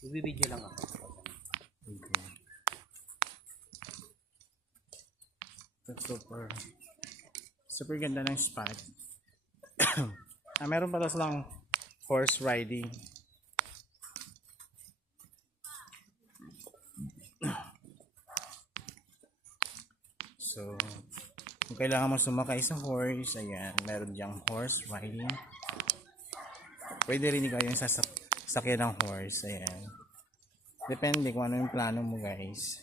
Bibidyo lang ako. Okay. Super. Super ganda ng spot. Meron pa lang horse riding. So, kung kailangan mo sumakay sa horse, ayan, meron diyang horse riding. Pwede rin ikaw yung sasakyan ng horse, ayan. Depende kung ano yung plano mo, guys.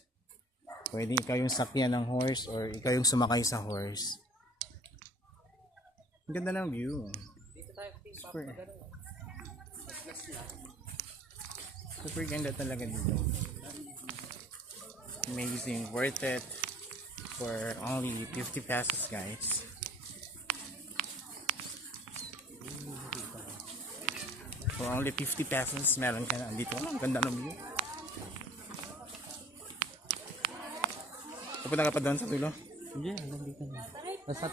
Pwede ikaw yung sakyan ng horse or ikaw yung sumakay sa horse. Ang ganda ng view. Super. Super ganda talaga dito. Amazing, worth it for only 50 pesos, guys. For only 50 pesos, meron ka na dito. Ang ganda ng view. Pupunta ka pa doon sa dulo? Hindi, nandito na. Basta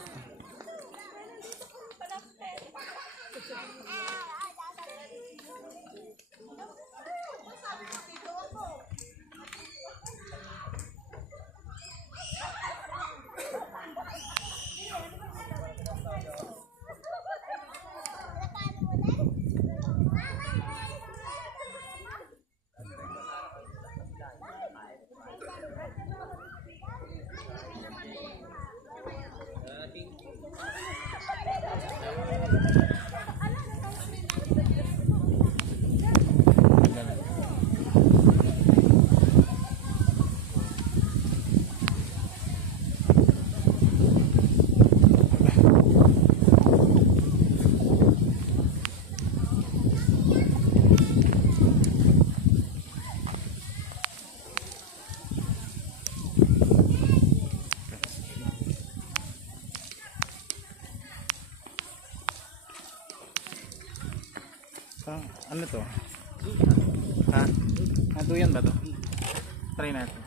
Ano to? Ha? Duyan ba to? Try natin.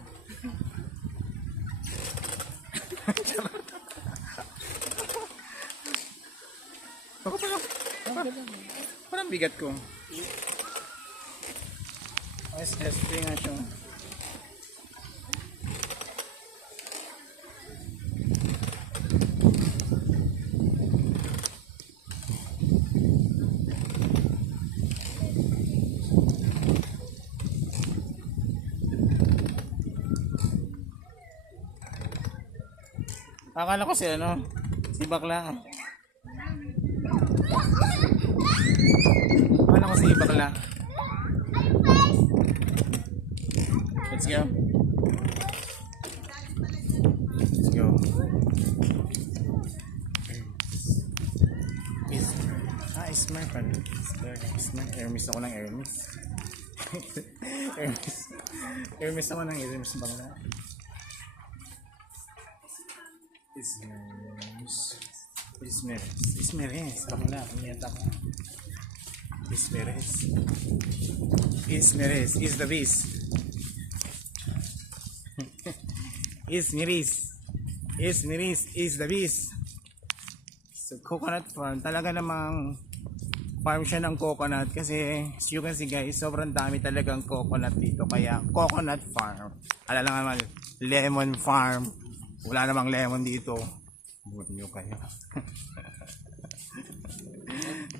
Parang bigat ko. SSP nga siya. Akala ko si ano, si bakla. Akala ko si bakla. Let's go. Let's go. Ismar pa rin. Ismar. Hermes ako ng Hermes. Hermes ako ng Hermes bakla. Ismeres. Bakla. Pumiyata ko. Ismeres is the beast. Ismeres is the beast. So, coconut farm. Talaga namang farm siya ng coconut kasi as you can see guys, sobrang dami talagang coconut dito. Kaya coconut farm. Ala lang naman, lemon farm. Wala namang lemon dito. Buti nyo kayo.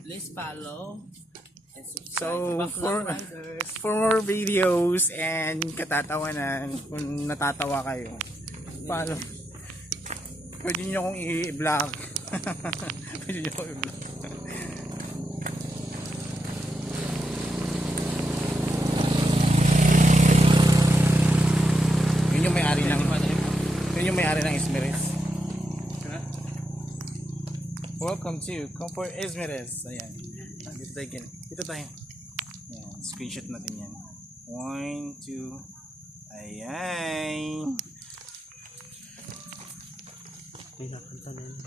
please follow and subscribe. So, for more videos and katatawanan, kung natatawa kayo, follow. Pwede nyo akong i-vlog. Pwede nyo akong i-vlog. Yun yung may-ari ng Ismeres. Welcome to Comfort Ismeres. Ayan. Dito tayo. Ayan. Screenshot natin yan. 1, 2. Ayan. May nakanta na yun.